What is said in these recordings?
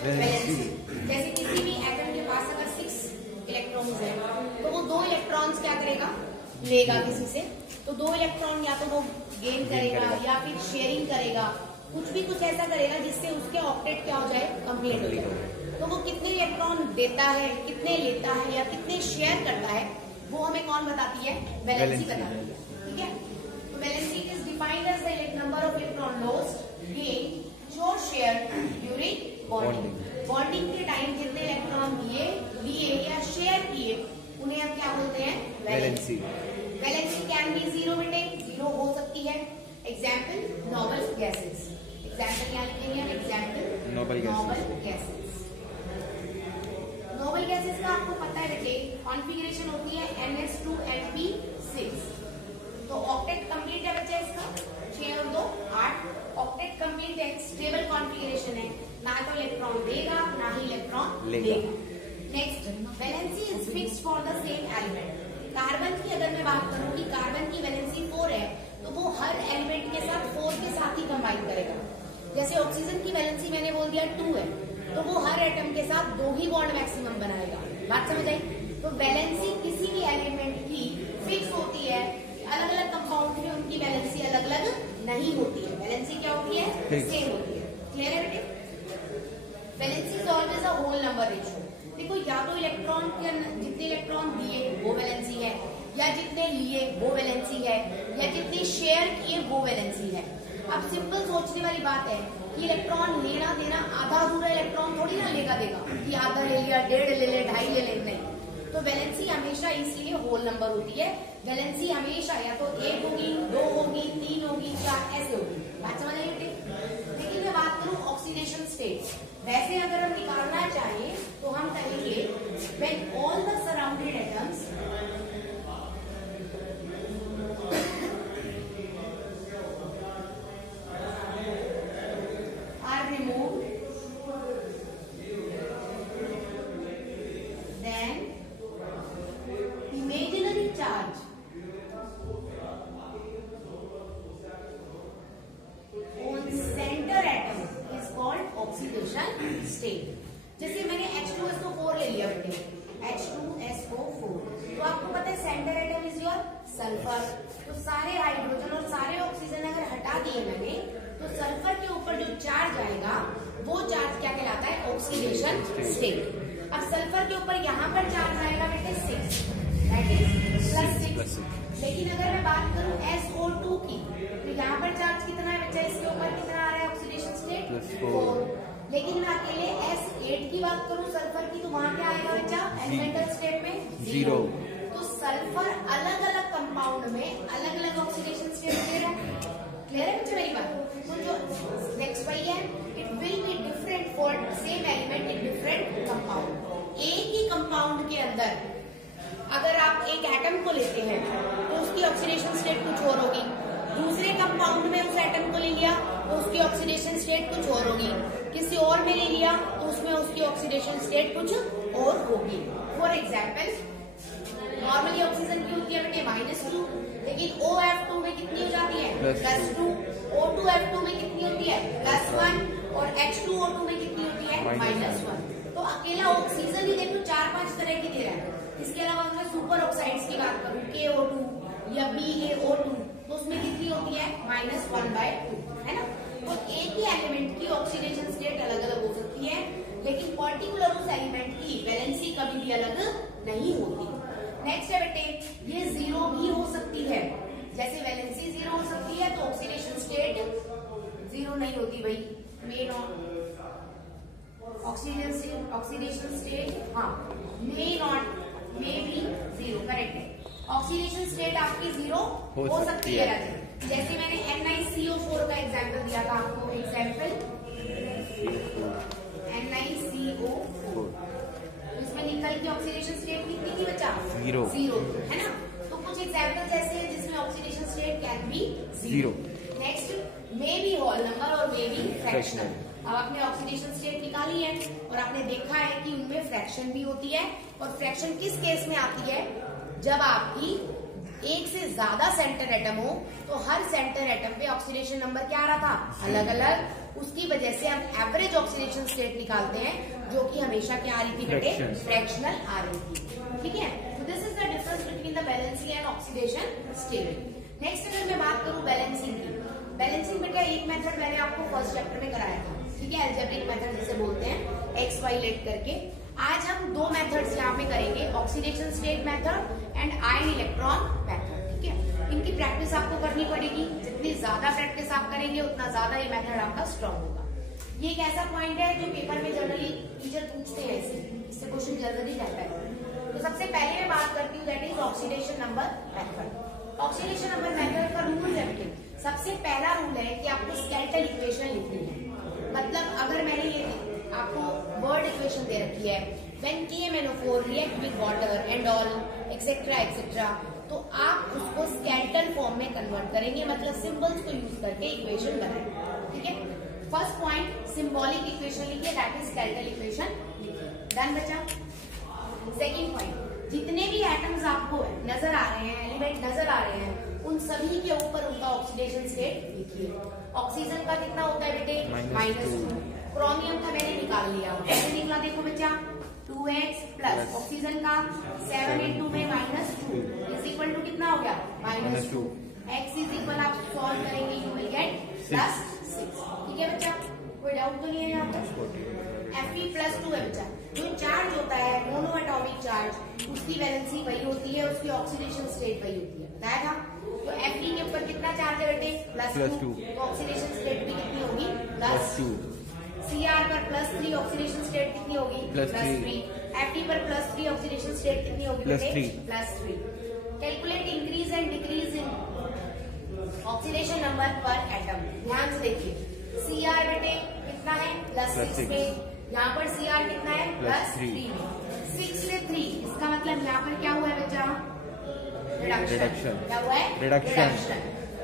Valency. जैसे किसी भी एटम के पास अगर 6 इलेक्ट्रॉन्स है तो वो 2 इलेक्ट्रॉन्स क्या करेगा, लेगा किसी से, तो 2 इलेक्ट्रॉन या तो वो गेन करेगा या फिर शेयरिंग करेगा, कुछ ऐसा करेगा जिससे उसके ऑक्टेट क्या हो जाए, कंप्लीट हो जाए। तो वो कितने इलेक्ट्रॉन देता है, कितने लेता है या कितने शेयर करता है, वो हमें कौन बताती है, वैलेंसी बताती है। ठीक है, तो valency is defined as the number of electron lost, gain और शेयर ड्यूरिंग बॉन्डिंग। बॉन्डिंग के टाइम जितने इलेक्ट्रॉन लिए या शेयर किए उन्हें हम क्या बोलते हैं, वैलेंसी। वैलेंसी कैन बी 0 बेटे, 0 हो सकती है। एग्जाम्पल नोबल गैसेस, एग्जाम्पल क्या लिखेंगे हम, example noble gases. Noble gases का आपको पता है बेटे, कॉन्फ़िगरेशन होती है NS2NP6। तो ऑक्टेट कंप्लीट है बच्चा इसका, 6 और 2 8। ऑक्टेट कंप्लीट है, स्टेबल कॉन्फ़िगरेशन है, ना तो इलेक्ट्रॉन देगा ना ही इलेक्ट्रॉन लेगा। Next, valency is fixed for the same element. Carbon की अगर मैं बात करूं कि कार्बन की वैलेंसी 4 है तो वो हर एलिमेंट के साथ 4 के साथ ही कंबाइन करेगा। जैसे ऑक्सीजन की वैलेंसी मैंने बोल दिया 2 है तो वो हर एटम के साथ 2 ही बॉन्ड मैक्सिमम बनाएगा। बात समझ आई? तो वैलेंसी किसी भी एलिमेंट की फिक्स होती है, अलग अलग कंपाउंड में उनकी वैलेंसी अलग अलग नहीं होती है। वैलेंसी क्या होती है, सेम होती है। क्लियर है बेटे? Valency is always a whole number ratio. देखो, या तो इलेक्ट्रॉन के जितने इलेक्ट्रॉन दिए वो वैलेंसी है, या जितने लिए वो वैलेंसी है, या जितने शेयर किए वो वैलेंसी है। अब सिंपल सोचने वाली बात है कि इलेक्ट्रॉन लेना देना, आधा अधूरा इलेक्ट्रॉन थोड़ी ना लेगा देगा कि आधा ले लिया, 1.5 ले ले, 2.5 ले ले, नहीं। तो वैलेंसी हमेशा इसलिए होल नंबर होती है। वैलेंसी हमेशा या तो 1 होगी, 2 होगी, 3 होगी, 4 ऐसे होगी। बात समझ आई बेटे? लेकिन मैं बात करूं ऑक्सीडेशन स्टेट, वैसे अगर हम निकालना चाहें तो हम कहेंगे when all the surrounded atoms are removed, then imaginary charge on center atom is called oxidation state। जैसे मैंने H2SO4 ले लिया बेटे, H2SO4, तो आपको पता है centre atom is your sulphur. तो सारे हाइड्रोजन और सारे ऑक्सीजन अगर हटा दिए मैंने तो सल्फर के ऊपर जो चार्ज आएगा वो चार्ज क्या कहलाता है, ऑक्सीडेशन स्टेट। अब सल्फर के ऊपर यहाँ पर चार्ज आएगा बेटे 6, दैट इज +6। लेकिन अगर मैं बात करूं SO2 की तो यहाँ पर चार्ज कितना है बच्चा, इसके ऊपर कितना आ रहा है ऑक्सीडेशन स्टेट, 4। लेकिन मैं अकेले S8 की बात करूं सल्फर की तो वहां क्या आएगा बच्चा, एलिमेंटल स्टेट में 0। तो सल्फर अलग अलग कंपाउंड में अलग अलग ऑक्सीडेशन स्टेट दे रहा है। क्लियर है बच्चा मेरी बात? तो जो नेक्स्ट वही है, it will be different for same element in different compound. एक ही कंपाउंड के अंदर अगर आप एक एटम को लेते हैं तो उसकी ऑक्सीडेशन स्टेट कुछ और होगी, दूसरे कंपाउंड में उस एटम को ले लिया तो उसकी ऑक्सीडेशन स्टेट कुछ और होगी, किसी और में ले लिया तो उसमें उसकी ऑक्सीडेशन स्टेट कुछ और होगी। फॉर एग्जाम्पल, नॉर्मली ऑक्सीजन की होती है बेटे -2, लेकिन OF2 में कितनी हो जाती है, +2। O2F2 में कितनी होती है, +1। और H2O2 में कितनी होती है, -1। तो अकेला ऑक्सीजन ही देखो 4-5 तरह की दे रहा है। इसके अलावा मैं सुपर ऑक्साइड्स की बात करूं, KO2 या BaO2, तो उसमें कितनी होती है, -1/2, है ना। तो एक ही एलिमेंट की ऑक्सीडेशन स्टेट अलग अलग हो सकती है, लेकिन पर्टिकुलर उस एलिमेंट की वैलेंसी कभी भी अलग नहीं होती। नेक्स्ट है बेटे, ये 0 भी हो सकती है। जैसे वैलेंसी 0 हो सकती है तो ऑक्सीडेशन स्टेट 0 नहीं होती भाई, मे नॉट ऑक्सीडेशन स्टेट, हाँ, may not, may be 0, correct है। ऑक्सीडेशन स्टेट आपकी 0 हो सकती है। जैसे मैंने NiCO4 का एग्जाम्पल दिया था आपको, एग्जाम्पल NiCO4, इसमें निकल की ऑक्सीडेशन स्टेट कितनी थी बच्चा, 0, है ना। तो कुछ एग्जाम्पल्स ऐसे हैं जिसमें oxidation state can be 0। Next, may be whole number और मे बी फ्रैक्शनल। अब आपने ऑक्सीडेशन स्टेट निकाली है और आपने देखा है कि उनमें फ्रैक्शन भी होती है। और फ्रैक्शन किस केस में आती है, जब आपकी एक से ज्यादा सेंटर एटम हो तो हर सेंटर एटम पे ऑक्सीडेशन नंबर क्या आ रहा था, अलग अलग। उसकी वजह से हम एवरेज ऑक्सीडेशन स्टेट निकालते हैं, जो कि हमेशा क्या आ रही थी बेटे, फ्रैक्शनल आ रही थी। ठीक है, this is the difference between the balancing and oxidation state. Next अगर मैं बात करूं बैलेंसिंग की, बैलेंसिंग बेटा एक मेथड मैंने आपको फर्स्ट चैप्टर में कराया था। ठीक है, अलजेब्रिक मेथड जिसे बोलते हैं, एक्स वाई लेट करके। आज हम दो मेथड्स यहाँ पे करेंगे, oxidation state method and ion electron method. ठीक है, इनकी प्रैक्टिस आपको करनी पड़ेगी। जितनी ज्यादा प्रैक्टिस आप करेंगे उतना ज्यादा ये मेथड आपका स्ट्रॉन्ग होगा। ये एक ऐसा पॉइंट है जो पेपर में जनरली टीचर पूछते हैं, इससे क्वेश्चन जनरली रहता है। तो सबसे पहले मैं बात करती हूँ that is oxidation number method. Oxidation number method का रूल है बेटे, सबसे पहला रूल है कि आपको स्केलेटल इक्वेशन लिखनी है। मतलब अगर मैंने ये आपको वर्ड इक्वेशन दे रखी है, when KMnO4 react with water and all etcetera etcetera, तो आप उसको स्केलेटल फॉर्म में कन्वर्ट करेंगे, मतलब सिंबल्स को यूज करके इक्वेशन बनाएंगे। ठीक है, फर्स्ट पॉइंट सिंबॉलिक इक्वेशन लिखिए, that is skeletal equation. Done बचा। सेकंड पॉइंट, जितने भी एटम्स आपको नजर आ रहे हैं, एलिमेंट नजर आ रहे हैं, उन सभी के ऊपर उनका ऑक्सीडेशन स्टेट लिखिए। ऑक्सीजन का कितना होता है बेटे, -2। क्रोमियम का मैंने निकाल लिया, कैसे निकला देखो बच्चा, 2x प्लस ऑक्सीजन का 7 into में -2 इज इक्वल टू कितना हो गया, -2। x इज इक्वल आप सॉल्व करेंगे, यू विल गेट +6। ठीक है बच्चा, कोई डाउट तो नहीं है यहाँ पर। Fe+2 है बच्चा, जो चार्ज होता है मोनो एटॉमिक चार्ज, उसकी वैलेंसी वही होती है, उसकी ऑक्सीडेशन स्टेट वही होती है, बताया था। तो Fe के ऊपर कितना चार्ज है बेटे, +2, तो ऑक्सीडेशन स्टेट भी कितनी होगी, +2। Cr पर +3 ऑक्सीडेशन स्टेट कितनी होगी, +3। Fe पर +3 ऑक्सीडेशन स्टेट कितनी होगी बेटे, +3। Calculate increase and decrease in oxidation number पर एटम। ध्यान से देखिए, Cr बेटे कितना है, +6 में, यहाँ पर Cr कितना है, +3 में। 6 से 3, इसका मतलब यहाँ पर क्या हुआ है बच्चा, रिडक्शन। क्या हुआ है, रिडक्शन।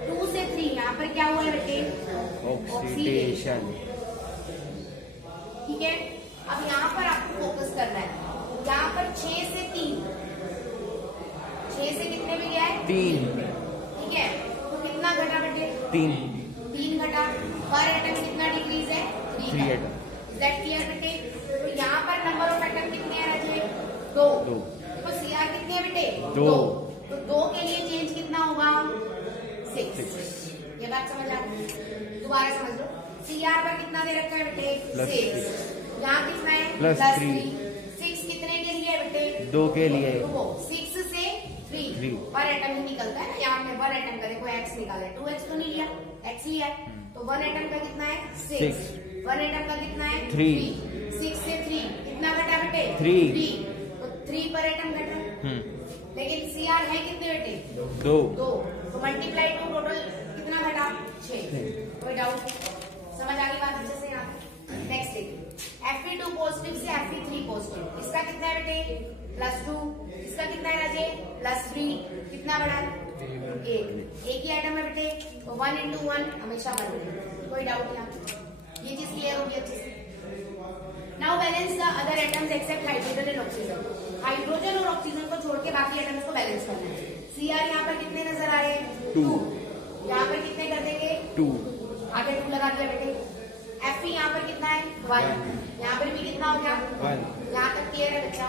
2 से 3, यहाँ पर क्या हुआ है बेटे, ऑक्सीडेशन। ठीक है, अब यहाँ पर आपको फोकस करना है, यहाँ पर 6 से 3, 6 से कितने में गया है, 3। ठीक है, तो कितना घटा बेटे, 3 घटा। पर एटम कितना डिक्रीज है, 3 एटम। इज दैट क्लियर बेटे। तो यहाँ पर नंबर ऑफ एटम कितने हैं राजे, 2। तो Cr कितने हैं बेटे, 2। तो 2 के लिए चेंज कितना होगा, 6। ये बात समझ आ गई, दोबारा समझ लो। Cr पर कितना दे रखा है बेटे, 6। यहाँ कितना है, +3। 6 कितने के लिए बेटे, 2 के लिए। तो 6 से 3 पर एटम ही निकलता है ना, यहाँ पे पर एटम का देखो x निकाला है, 2x तो नहीं लिया, x लिया है, तो 1 एटम का कितना है, 6। 1 एटम का कितना है, 3। 6 से 3 कितना घटा बेटे, 3। तो 3 पर एटम घटा। लेकिन Cr है कितने बेटे, 2। तो मल्टीप्लाई 2, टोटल कितना घटा, 6। कोई डाउट, समझ आ गई बात अच्छे से यहाँ। नेक्स्ट देखिए, Fe2 पॉजिटिव से Fe3 पॉजिटिव, इसका कितना है बेटे, +2। इसका कितना है राजे, +3। कितना बढ़ा, 1। एक ही आइटम है बेटे, तो 1 into 1 हमेशा 1। कोई डाउट यहाँ, ये चीज क्लियर होगी अच्छे से। Now balance the other atoms except hydrogen and oxygen. Hydrogen और ऑक्सीजन को छोड़ के बाकी एटम्स को बैलेंस करना है। Cr यहाँ पर कितने नजर आ रहे हैं, 2। यहाँ पर कितने कर देंगे, 2। आगे 2 लगा दिया बेटे। Fe यहाँ पर कितना है, 1। यहाँ पर भी कितना हो गया, 1। यहाँ तक क्लियर है बच्चा।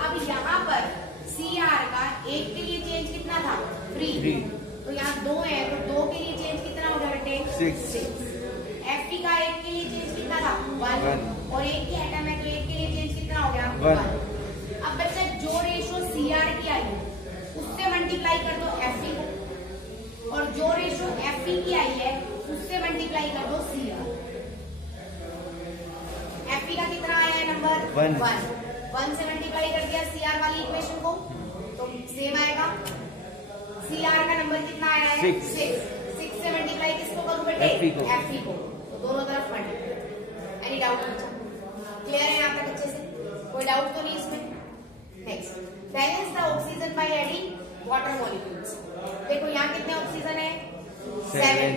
अब यहाँ पर Cr का 1 के लिए चेंज कितना था, 3। तो यहाँ 2 है, तो 2 के लिए चेंज कितना हो गया बेटे, 6। Fe का 1 के लिए चेंज कितना था, 1। और एक ही एटम है, तो 1 के लिए चेंज कितना हो गया, 1। अब बच्चा जो रेशो Cr की आई है उससे मल्टीप्लाई कर दो Fe को, और जो रेशो Fe की आई है उससे मल्टीप्लाई कर दो Cr। Fe का कितना आया है नंबर, 1 से मल्टीप्लाई कर दिया Cr वाली इक्वेशन को, तो सेम आएगा। Cr का नंबर कितना आया है, 6 से मल्टीप्लाई किसको करूं बेटे, Fe को, तो दोनों तरफ मल्टीप्लाई। एनी डाउट बच्चा, क्लियर है यहाँ तक अच्छे से, कोई डाउट तो नहीं इसमें। Next, balance the oxygen by adding water molecules. देखो यहाँ कितने ऑक्सीजन है, 7।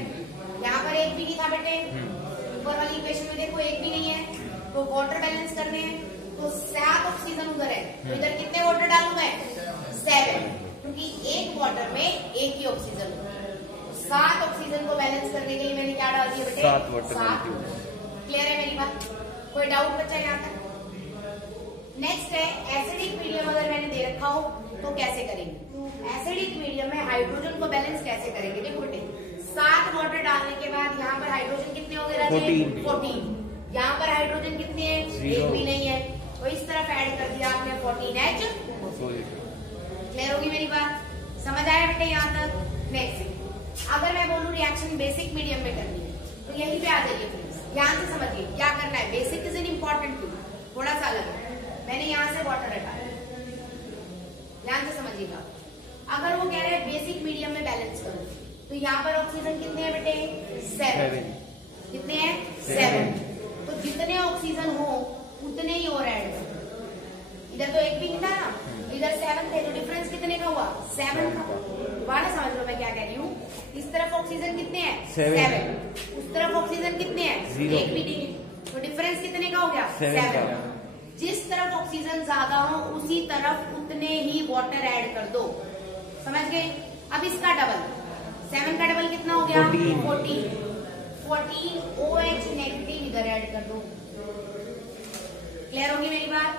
यहाँ पर एक भी नहीं था बेटे, ऊपर वाली इक्वेशन में देखो एक भी नहीं है, तो वाटर बैलेंस करने हैं, तो 7 ऑक्सीजन उधर है, तो इधर कितने वाटर डालू मैं, 7। तो क्योंकि एक वाटर में एक ही ऑक्सीजन होता है। 7 ऑक्सीजन को बैलेंस करने के लिए मैंने क्या डाल दिया बेटे? 7 वाटर। 7। क्लियर है मेरी बात? कोई डाउट बच्चा यहाँ तक? नेक्स्ट है एसिडिक मीडियम अगर मैंने दे रखा हो तो कैसे करेंगे? एसिडिक मीडियम में हाइड्रोजन को बैलेंस कैसे करेंगे? देखो बेटे 7 वाटर डालने के बाद यहाँ पर हाइड्रोजन कितने हो गए? 14। यहाँ पर हाइड्रोजन कितने हैं? एक भी नहीं है, तो इस तरफ ऐड कर दिया आपने 14H। क्लियर होगी मेरी बात? समझ आया बेटे यहाँ तक? नेक्स्ट अगर मैं बोलूँ रिएक्शन बेसिक मीडियम में करनी है तो यहीं पे आ जाइए प्लीज, ध्यान से समझिए क्या करना है। Basic is an important to, थोड़ा सा अलग है। मैंने यहाँ से वाटर हटा, ध्यान से समझिएगा। अगर वो कह रहे हैं बेसिक मीडियम में बैलेंस करो तो यहाँ पर ऑक्सीजन कितने हैं बेटे? 7। कितने हैं? 7। तो जितने ऑक्सीजन हो उतने ही और ऐड करो। इधर तो एक भी नहीं था ना, इधर 7 थे, तो डिफरेंस कितने का हुआ? 7 का। दोबारा समझ लो मैं क्या कह रही हूँ। इस तरफ ऑक्सीजन कितने हैं? 7। उस तरफ ऑक्सीजन कितने हैं? एक भी नहीं, तो डिफरेंस कितने का हो गया? 7। जिस तरफ ऑक्सीजन ज्यादा हो उसी तरफ उतने ही वाटर ऐड कर दो। समझ गए? अब इसका डबल 7 का डबल कितना हो गया? 14 OH नेगेटिव इधर ऐड कर दो। क्लियर होगी मेरी बात?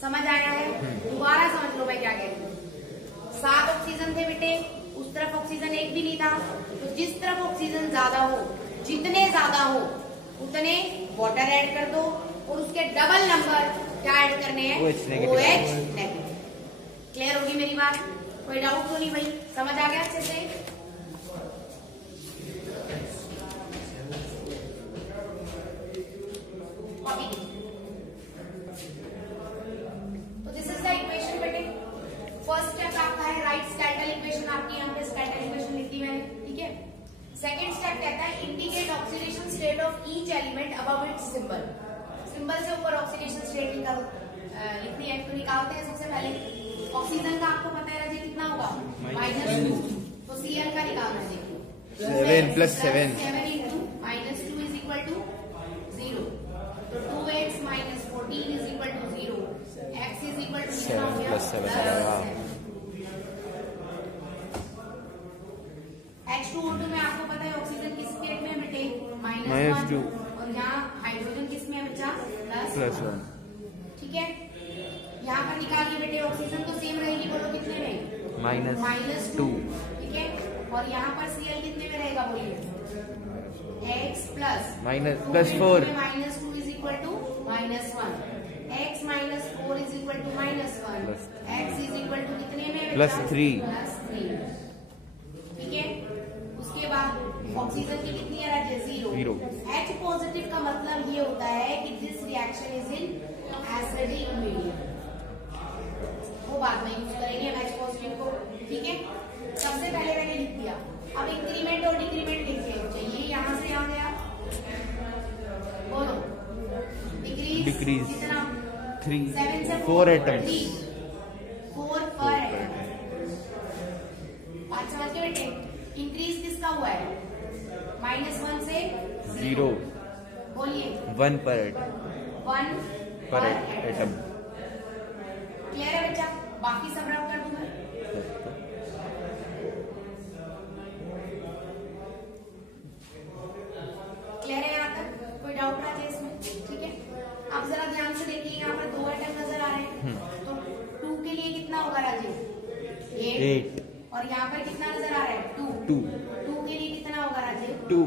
समझ आया है? दोबारा समझ लो मैं क्या कह रही हूँ। 7 ऑक्सीजन थे बेटे, उस तरफ ऑक्सीजन एक भी नहीं था, तो जिस तरफ ऑक्सीजन ज्यादा हो, जितने ज्यादा हो उतने वाटर ऐड कर दो और उसके डबल नंबर क्या ऐड करने हैं? OH negative. क्लियर होगी मेरी बात? कोई डाउट तो नहीं भाई? समझ आ गया अच्छे से? तो दिस इज द इक्वेशन बेटे। फर्स्ट स्टेप आपका है राइट स्कैटल इक्वेशन, आपकी यहाँ पे स्कैटल इक्वेशन लिखी मैंने, ठीक है। सेकेंड स्टेप कहता है indicate oxidation state of each element above it's symbol. Symbol से ऊपर ऑक्सीडेशन स्टेट लिखनी है, तो निकालते हैं सबसे पहले। ऑक्सीजन का आपको पता है राजे कितना होगा? -2। तो Cl का निकालना है, देखिए 7 + 7 7 into -2 is equal to 0। तो 2x - 14 is equal to 0। x is equal to 7 + 7 H2O2 में आपको पता है ऑक्सीजन किस स्टेट में बेटे? -2। और यहाँ हाइड्रोजन किस में बचा? +1। ठीक है, यहाँ पर निकालिए बेटे ऑक्सीजन तो सेम रहेगी, बोलो कितने में? -2। ठीक है, और यहाँ पर Cl कितने में रहेगा बोलिए? x +4 -2 is equal to -1। x - 4 is equal to -1। x is equal to कितने में? +3। ठीक है, उसके बाद ऑक्सीजन की कितनी है? 0। H पॉजिटिव का मतलब ये होता है कि this reaction is in acidic medium. वो बाद में यूज करेंगे H पॉजिटिव को, ठीक है। सबसे पहले मैंने लिख दिया, अब इंक्रीमेंट और डिक्रीमेंट लिखिए। चाहिए यहाँ से यहाँ गया, बोलो डिक्रीज कितना? 3 7 से 4 एटम्स 4 पर एटम। बात समझ के बेटे? इंक्रीज किसका हुआ है? -1 से 0। बोलिए 1 पर एटम। 1 पर एटम। क्लियर है बच्चा? बाकी सब रब कर दूंगा। क्लियर है यहाँ तक? कोई डाउट रहा है इसमें? ठीक है, अब जरा ध्यान से देखिए, यहाँ पर 2 एटम नजर आ रहे हैं, तो 2 के लिए कितना होगा राजेश? 8। और यहाँ पर कितना नजर आ रहा है? 2 के लिए कितना होगा राजेश? 2।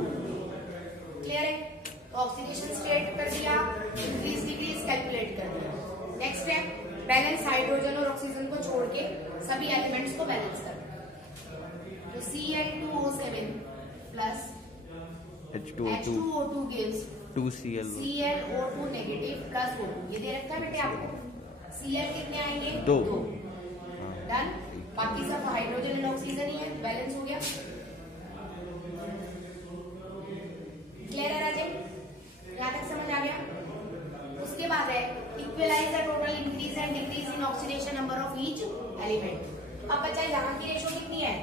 क्लियर है? तो ऑक्सीडेशन स्टेट कर दिया, इंक्रीज डिक्रीज कैलकुलेट कर दिया। नेक्स्ट स्टेप बैलेंस हाइड्रोजन और ऑक्सीजन को छोड़ के सभी एलिमेंट्स को बैलेंस करना। तो Cl2O7 plus H2O2 gives 2ClO2 negative plus O2। ये दे रखा है बेटे आपको। Cl कितने आएंगे? 2। डन। बाकी सब हाइड्रोजन और ऑक्सीजन ही है, बैलेंस हो गया। क्लियर है राजे? यहाँ तक समझ आ गया? उसके बाद है equalize the total increase and decrease in oxidation number of each element. अब बच्चा यहाँ की रेशो कितनी है?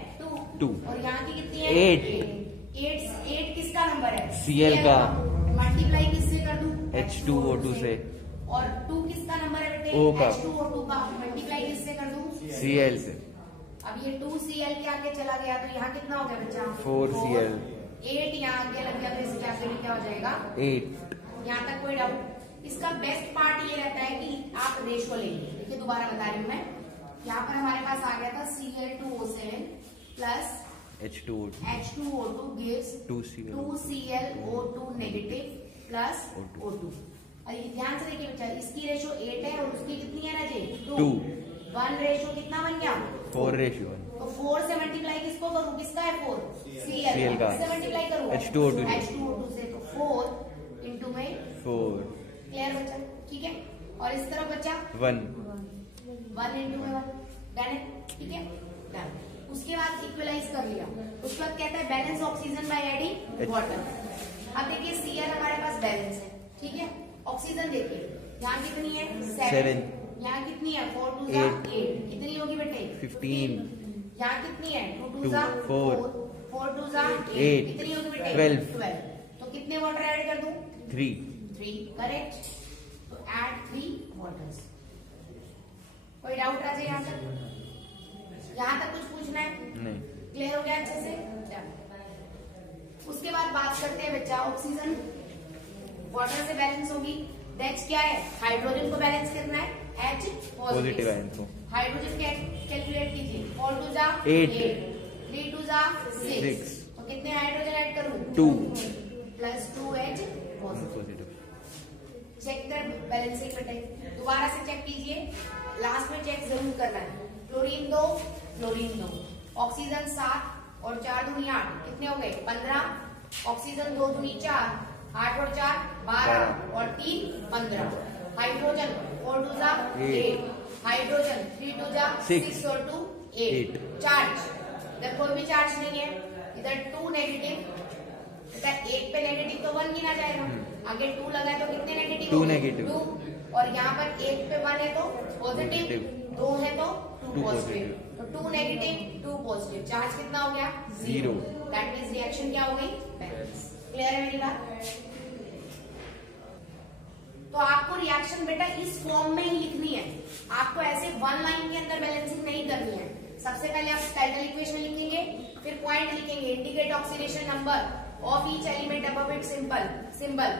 2। और यहाँ की कितनी है? 8 किसका नंबर है? Cl का। मल्टीप्लाई किससे कर दूं? H2O2 से। और 2 किसका नंबर है बेटे? O का। H2O2 का। मल्टीप्लाई किससे कर दूं? Cl से। अब ये 2Cl के आगे चला गया तो यहाँ कितना हो गया बच्चा? 4Cl। 8 यहाँ आगे लग गया तो इसके आगे भी क्या हो जाएगा? 8। यहाँ तक कोई डाउट? इसका बेस्ट पार्ट ये रहता है कि आप रेशो लेंगे। देखिए दोबारा बता रही हूँ मैं, यहाँ पर हमारे पास आ गया था Cl2O7 plus H2O2 gives 2ClO2 negative plus O2। और ये ध्यान से देखिए बच्चा, इसकी रेशो 8 है और उसकी कितनी है राजे? 2। 1 रेशो कितना बन गया? 4:1। तो 4 से मल्टीप्लाई किसको करूँ? किसका है 4? Cl का। से मल्टीप्लाई करूँ H2O2 से, तो 4 इंटू में 4। क्लियर बच्चा? ठीक है। और इस तरफ बच्चा 1 इंटू में 1। डन है? ठीक है, डन। उसके बाद इक्वलाइज कर लिया। उसके बाद कहता है balance oxygen by adding water. अब देखिए Cl हमारे पास बैलेंस है, ठीक है। ऑक्सीजन देखिए, यहाँ कितनी है? 7। यहाँ कितनी है? 4 2 8। कितनी होगी बेटे? 15। यहाँ कितनी है? 2 2 4 4 2 8। कितनी होगी बेटे? 12। तो कितने वाटर ऐड कर दूं? 3। करेक्ट। तो ऐड 3 वाटर्स। कोई डाउट आ जाए यहाँ तक? यहाँ तक कुछ पूछना है? नहीं। क्लियर हो गया अच्छे से? उसके बाद बात करते हैं बच्चा, ऑक्सीजन वाटर से बैलेंस होगी। दैट्स क्या है? हाइड्रोजन को बैलेंस करना है, H पॉजिटिव आयन को। हाइड्रोजन कैलकुलेट कीजिए। 4 2 8। 3 2 6। तो कितने हाइड्रोजन ऐड करूं? 2 प्लस 2H पॉजिटिव। चेक कर बैलेंसिंग बेटे, दोबारा से चेक कीजिए, लास्ट में चेक जरूर करना है। क्लोरीन 2 ऑक्सीजन 7 और 4 दूनी 8, कितने हो गए? 15। ऑक्सीजन 2 दूनी 4, 8 और 4 12 और 3 15। हाइड्रोजन 4 2 8। हाइड्रोजन 3 2 6 और 2 8। चार्ज, इधर कोई भी चार्ज नहीं है, इधर 2 नेगेटिव। इधर 1 पे नेगेटिव तो 1 गिना जाएगा, आगे 2 लगा है तो कितने नेगेटिव? 2 नेगेटिव। 2। और यहाँ पर 1 पे 1 है तो पॉजिटिव, 2 है तो 2 पॉजिटिव। तो 2 नेगेटिव 2 पॉजिटिव, चार्ज कितना हो गया? 0। दैट मीन्स रिएक्शन क्या हो गई? बैलेंस। क्लियर है मेरी बात? तो आपको रिएक्शन बेटा इस फॉर्म में ही लिखनी है, आपको ऐसे 1 लाइन के अंदर बैलेंसिंग नहीं करनी है। सबसे पहले आप टाइटल इक्वेशन लिखेंगे, फिर पॉइंट लिखेंगे, indicate oxidation number of each element above it symbol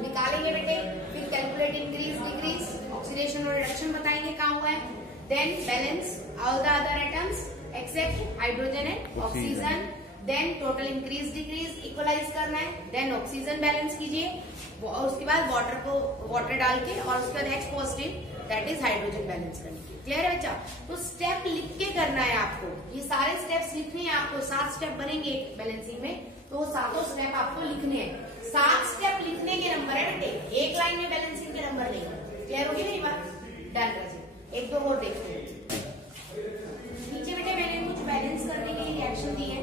निकालेंगे बेटे, फिर कैलकुलेट इंक्रीज डिक्रीज, ऑक्सीडेशन और रिडक्शन बताएंगे कहाँ हुआ है, then balance all the other atoms except hydrogen and oxygen, then total increase decrease equalize करना है, देन ऑक्सीजन बैलेंस कीजिए और उसके बाद वाटर डाल के और उसके बाद H positive that is hydrogen balance करनी है। क्लियर है बच्चा? तो स्टेप लिख के करना है आपको, ये सारे स्टेप्स लिखने हैं आपको। 7 स्टेप बनेंगे बैलेंसिंग में, तो वो 7 स्टेप आपको लिखने हैं। 7 स्टेप लिखने के नंबर है बेटे, एक लाइन में बैलेंसिंग के नंबर नहीं। क्लियर होगी मेरी बात? डन कर, एक दो और देखते हैं। नीचे बेटे मैंने कुछ बैलेंस करने के लिए रिएक्शन दी है,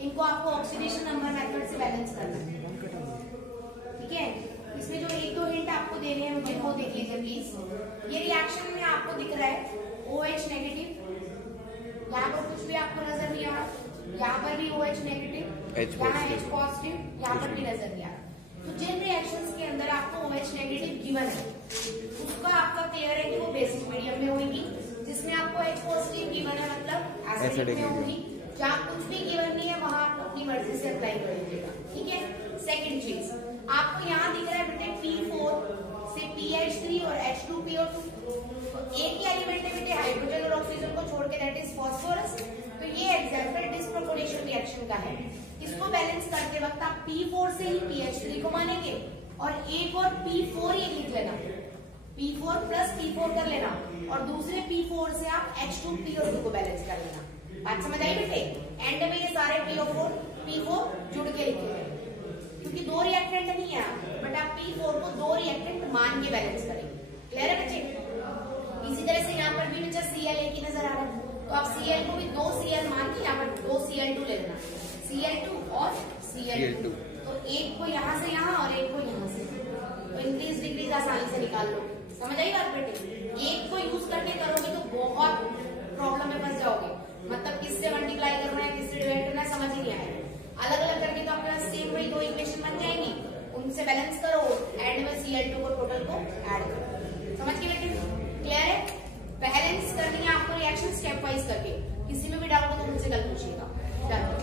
इनको आपको ऑक्सीडेशन नंबर मेथड से बैलेंस करना है। ठीक है, इसमें जो 1-2 हिंट आपको देने हैं मुझे वो देख लीजिए प्लीज। ये रिएक्शन में आपको दिख रहा है OH नेगेटिव, यहाँ पर कुछ भी आपको नजर नहीं आ रहा, यहाँ पर भी OH नेगेटिव, यहाँ H पॉजिटिव, यहाँ पर भी नजर नहीं आ रहा। तो जिन रिएक्शंस के अंदर आपको OH नेगेटिव गिवन है उसका आपका क्लियर है कि वो बेसिक मीडियम में होगी, जिसमें आपको H पॉजिटिव गिवन है मतलब एसिडिक में होगी। जहाँ कुछ भी गिवन नहीं है वहां आप अपनी मर्जी से अप्लाई कर लीजिएगा। ठीक है, सेकंड चीज आपको यहाँ दिख रहा है बेटे P4 से PH3 और H2PO2, तो एक ही एलिमेंट है बेटे हाइड्रोजन और ऑक्सीजन को छोड़ के, दैट इज फास्फोरस। तो ये एग्जाम्पल डिस्प्रोपोर्शनल रिएक्शन का है। इसको बैलेंस करते वक्त आप P4 से ही PH3 को मानेंगे और एक और P4 ये लिख लेना, P4 प्लस P4 कर लेना और दूसरे P4 से आप H2PO2 को बैलेंस कर लेना। बात समझ आई बेटे? एंड में ये सारे P4 जुड़ के लिखेंगे, क्योंकि 2 रिएक्टेंट नहीं है बट आप P4 को 2 रिएक्टेंट मान के बैलेंस करेंगे। क्लियर है बच्चे? इसी तरह से यहाँ पर भी बच्चा Cl एक ही नजर आ रहा है, तो आप Cl को भी 2 Cl मान के यहाँ पर 2 Cl2 ले लेना, Cl2 और Cl2। तो एक को यहाँ से यहाँ और एक को यहाँ से, तो इंक्रीज डिक्रीज आसानी से निकाल लो। समझ आई बात बेटे? एक को यूज करके करोगे तो बहुत प्रॉब्लम में फंस जाओगे, मतलब किससे मल्टीप्लाई करना है किससे डिवाइड करना है समझ ही नहीं आएगा। अलग अलग करके तो आपके पास सेम वही 2 इक्वेशन बन जाएंगी, उनसे बैलेंस करो, एंड में Cl2 को टोटल को ऐड करो। समझ गए बेटे? क्लियर है? बैलेंस करनी है आपको रिएक्शन स्टेप वाइज वाइज करके। किसी में भी डाउट हो तो मुझसे कल पूछिएगा। डन।